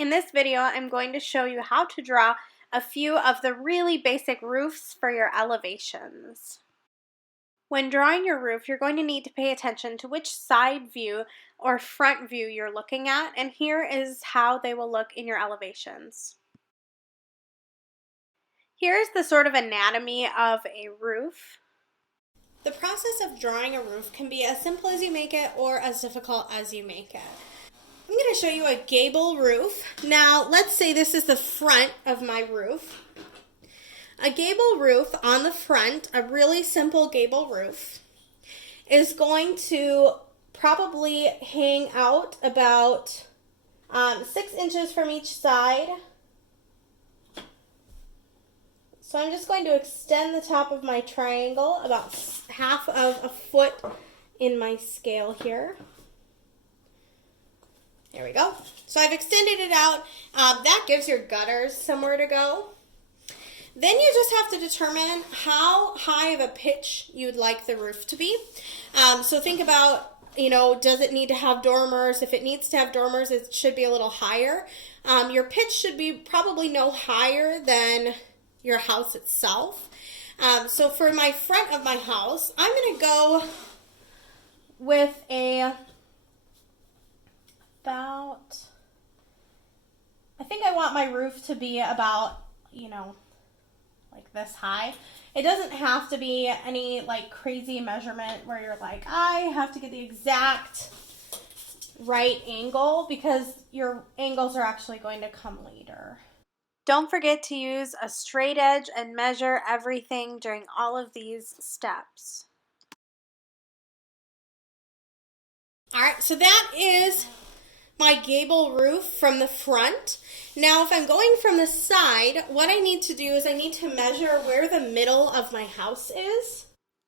In this video, I'm going to show you how to draw a few of the really basic roofs for your elevations. When drawing your roof, you're going to need to pay attention to which side view or front view you're looking at, and here is how they will look in your elevations. Here's the sort of anatomy of a roof. The process of drawing a roof can be as simple as you make it or as difficult as you make it. I'm going to show you a gable roof. Now, let's say this is the front of my roof. A gable roof on the front, a really simple gable roof, is going to probably hang out about 6 inches from each side. So I'm just going to extend the top of my triangle about half of a foot in my scale here. There we go. So I've extended it out. That gives your gutters somewhere to go. Then you just have to determine how high of a pitch you'd like the roof to be. So think about, does it need to have dormers? If it needs to have dormers, it should be a little higher. Your pitch should be probably no higher than your house itself. So for my front of my house, I'm going to go with I think I want my roof to be about, like this high. It doesn't have to be any crazy measurement where you're like, I have to get the exact right angle, because your angles are actually going to come later. Don't forget to use a straight edge and measure everything during all of these steps. All right, so that is my gable roof from the front. Now, if I'm going from the side, what I need to do is I need to measure where the middle of my house is.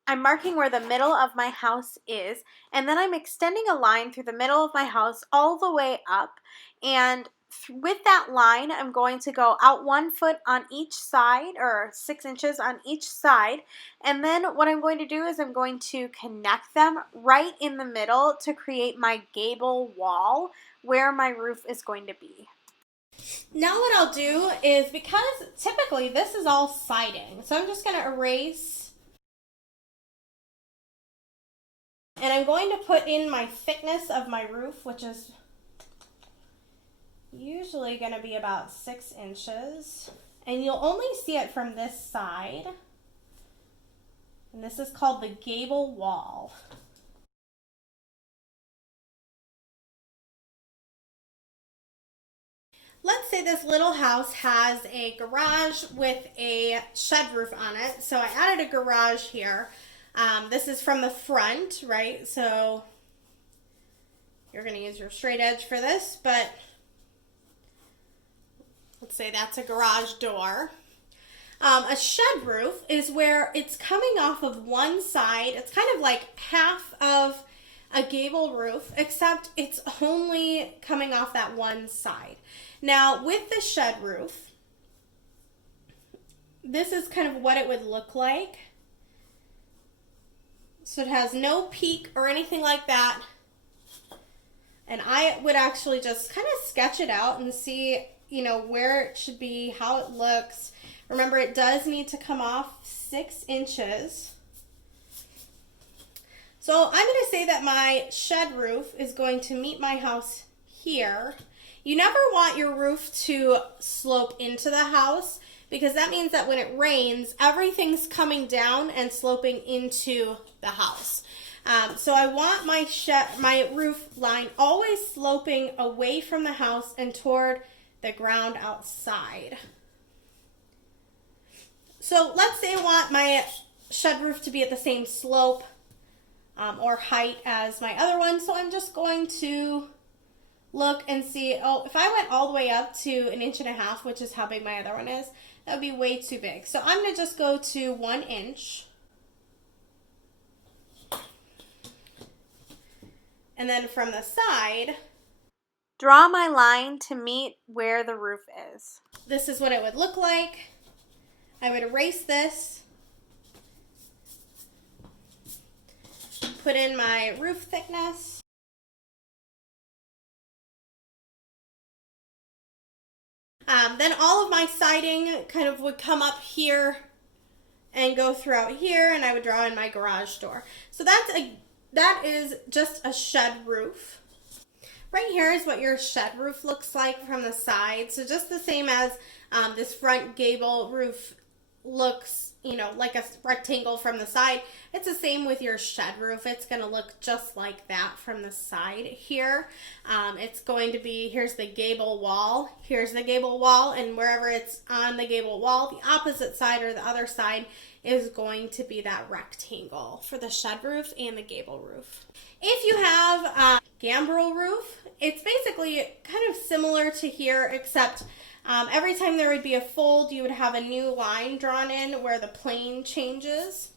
I'm marking where the middle of my house is, and then I'm extending a line through the middle of my house all the way up, and with that line, I'm going to go out 1 foot on each side, or 6 inches on each side, and then what I'm going to do is I'm going to connect them right in the middle to create my gable wall where my roof is going to be. Now what I'll do is, because typically this is all siding, so I'm just going to erase, and I'm going to put in my thickness of my roof, which is usually going to be about 6 inches, and you'll only see it from this side, and this is called the gable wall. Let's say this little house has a garage with a shed roof on it, so I added a garage here. This is from the front, right? So you're going to use your straight edge for this, but let's say that's a garage door. A shed roof is where it's coming off of one side. It's kind of like half of a gable roof, except it's only coming off that one side. Now, with the shed roof, this is kind of what it would look like. So it has no peak or anything like that. And I would actually just kind of sketch it out and see, where it should be, how it looks. Remember, it does need to come off 6 inches. So I'm going to say that my shed roof is going to meet my house here. You never want your roof to slope into the house, because that means that when it rains, everything's coming down and sloping into the house. So I want my roof line always sloping away from the house and toward the ground outside. So let's say I want my shed roof to be at the same slope or height as my other one. So I'm just going to look and see, if I went all the way up to 1.5 inches, which is how big my other one is, that would be way too big. So I'm going to just go to 1 inch. And then from the side, draw my line to meet where the roof is. This is what it would look like. I would erase this, put in my roof thickness, Then all of my siding kind of would come up here and go throughout here, and I would draw in my garage door. So that is just a shed roof. Right here is what your shed roof looks like from the side. So just the same as this front gable roof looks, you know, like a rectangle from the side. It's the same with your shed roof. It's going to look just like that from the side here. It's going to be, here's the gable wall, here's the gable wall, and wherever it's on the gable wall, the opposite side or the other side is going to be that rectangle for the shed roof and the gable roof. If you have a gambrel roof, it's basically kind of similar to here, except every time there would be a fold, you would have a new line drawn in where the plane changes.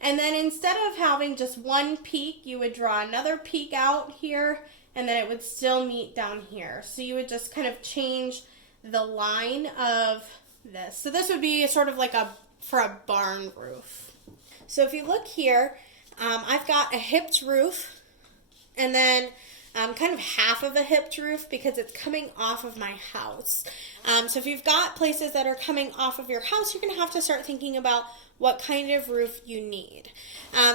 And then instead of having just one peak, you would draw another peak out here, and then it would still meet down here. So you would just kind of change the line of this. So this would be sort of like for a barn roof. So if you look here, I've got a hipped roof, and then kind of half of a hipped roof because it's coming off of my house. So if you've got places that are coming off of your house, you're going to have to start thinking about what kind of roof you need.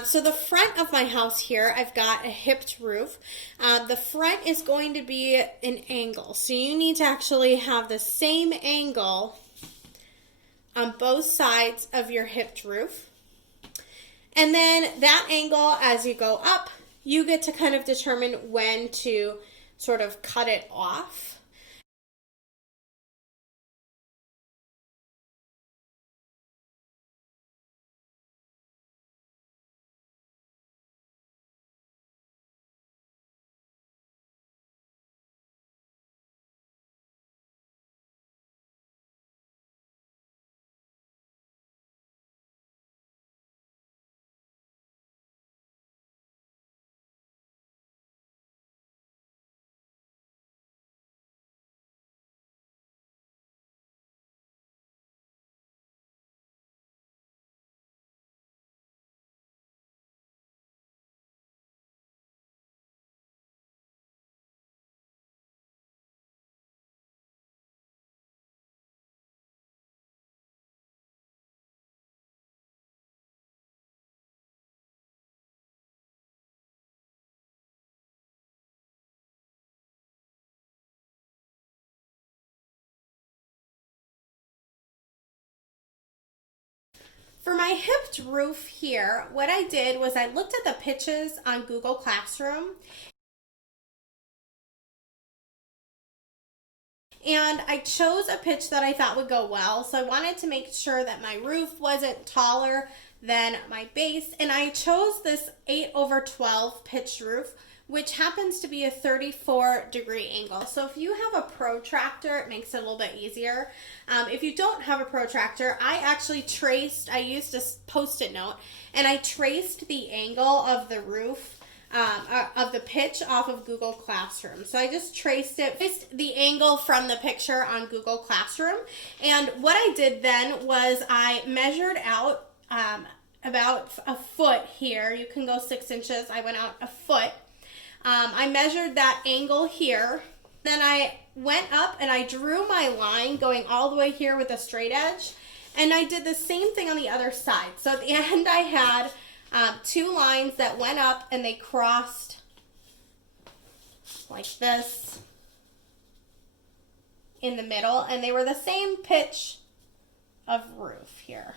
So the front of my house here, I've got a hipped roof. The front is going to be an angle. So you need to actually have the same angle on both sides of your hipped roof. And then that angle, as you go up, you get to kind of determine when to sort of cut it off. For my hipped roof here, what I did was I looked at the pitches on Google Classroom, and I chose a pitch that I thought would go well. So I wanted to make sure that my roof wasn't taller than my base, and I chose this 8/12 pitched roof, which happens to be a 34-degree angle. So if you have a protractor, it makes it a little bit easier. If you don't have a protractor, I used a Post-it note, and I traced the angle of the roof, of the pitch off of Google Classroom. So I just traced the angle from the picture on Google Classroom. And what I did then was I measured out about a foot here. You can go 6 inches. I went out a foot. I measured that angle here. Then I went up and I drew my line going all the way here with a straight edge. And I did the same thing on the other side. So at the end I had two lines that went up and they crossed like this in the middle. And they were the same pitch of roof here.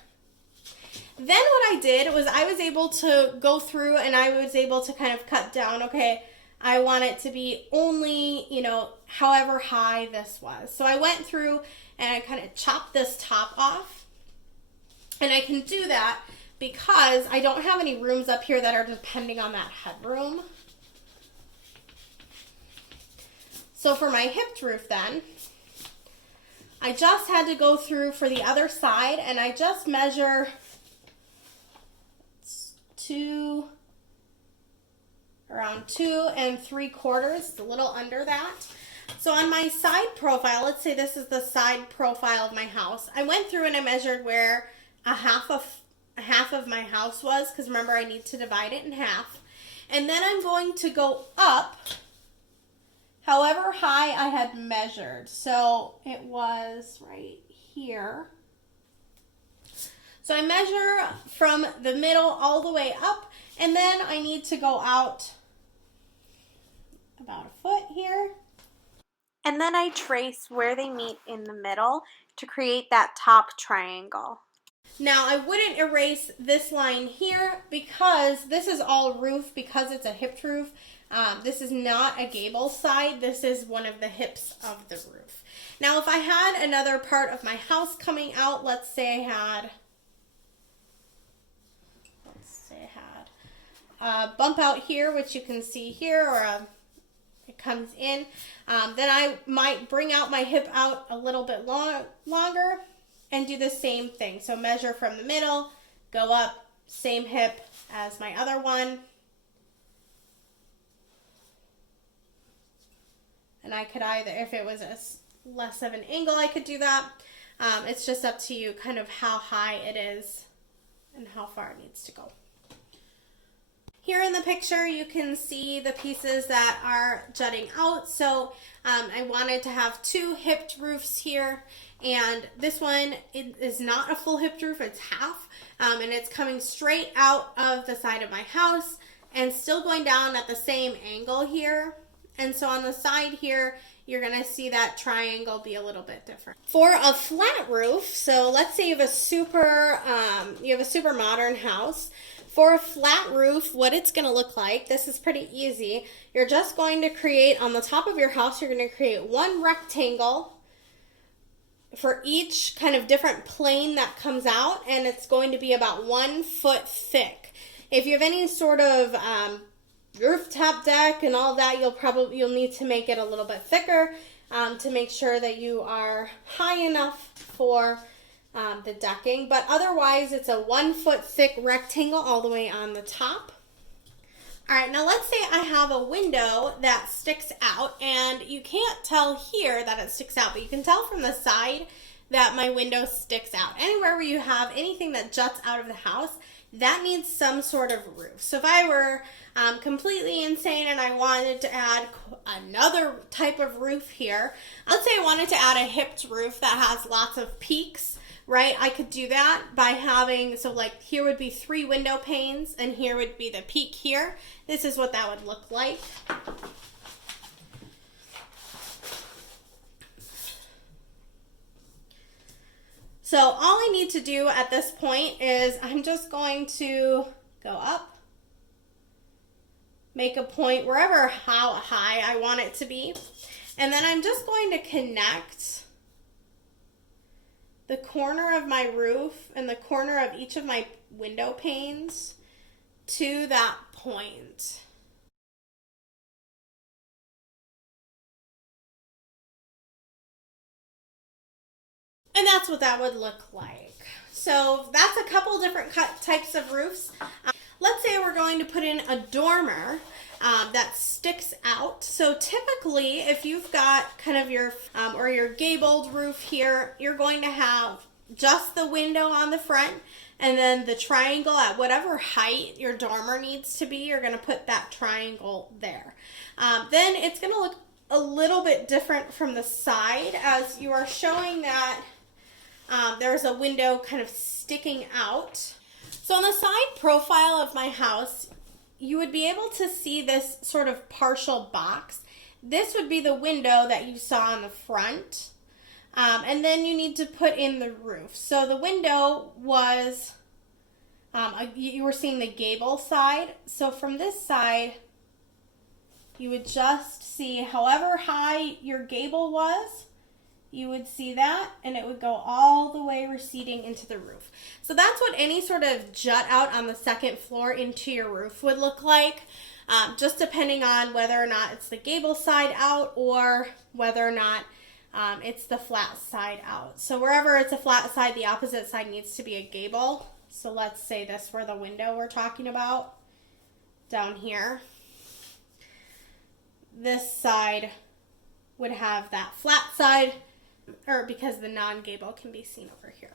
Then what I did was I was able to go through and I was able to kind of cut down, okay, I want it to be only, however high this was. So I went through and I kind of chopped this top off. And I can do that because I don't have any rooms up here that are depending on that headroom. So for my hipped roof then, I just had to go through for the other side and I just measure around 2 3/4, a little under that. So on my side profile, let's say this is the side profile of my house. I went through and I measured where a half of my house was, because remember I need to divide it in half. And then I'm going to go up however high I had measured. So it was right here. So I measure from the middle all the way up, and then I need to go out about a foot here. And then I trace where they meet in the middle to create that top triangle. Now I wouldn't erase this line here because this is all roof because it's a hipped roof. This is not a gable side. This is one of the hips of the roof. Now if I had another part of my house coming out, let's say I had a bump out here, which you can see here, or it comes in, then I might bring out my hip out a little bit longer and do the same thing. So measure from the middle, go up, same hip as my other one. And I could either, if it was less of an angle, I could do that. It's just up to you kind of how high it is and how far it needs to go. Here in the picture, you can see the pieces that are jutting out. So I wanted to have two hipped roofs here. And this one is not a full hipped roof, it's half. And it's coming straight out of the side of my house and still going down at the same angle here. And so on the side here, you're gonna see that triangle be a little bit different. For a flat roof, so let's say you have a super modern house. For a flat roof, what it's going to look like, this is pretty easy. You're just going to create, on the top of your house, you're going to create one rectangle for each kind of different plane that comes out, and it's going to be about 1 foot thick. If you have any sort of rooftop deck and all that, you'll need to make it a little bit thicker to make sure that you are high enough for the decking, but otherwise it's a 1 foot thick rectangle all the way on the top. All right, now let's say I have a window that sticks out, and you can't tell here that it sticks out, but you can tell from the side that my window sticks out. Anywhere where you have anything that juts out of the house, that needs some sort of roof. So if I were completely insane and I wanted to add another type of roof here, let's say I wanted to add a hipped roof that has lots of peaks, right? I could do that by having, so like here would be 3 window panes and here would be the peak here. This is what that would look like. So all I need to do at this point is I'm just going to go up, make a point wherever how high I want it to be, and then I'm just going to connect the corner of my roof and the corner of each of my window panes to that point. And that's what that would look like. So that's a couple different types of roofs. Let's say we're going to put in a dormer that sticks out. So typically, if you've got kind of your or your gabled roof here, you're going to have just the window on the front, and then the triangle at whatever height your dormer needs to be, you're going to put that triangle there. Then it's going to look a little bit different from the side, as you are showing that there's a window kind of sticking out. So on the side profile of my house, you would be able to see this sort of partial box. This would be the window that you saw on the front. And then you need to put in the roof. So the window was, you were seeing the gable side. So from this side, you would just see however high your gable was, you would see that, and it would go all the way receding into the roof. So that's what any sort of jut out on the second floor into your roof would look like, just depending on whether or not it's the gable side out or whether or not it's the flat side out. So wherever it's a flat side, the opposite side needs to be a gable. So let's say this were the window we're talking about down here. This side would have that flat side, or because the non-gable can be seen over here.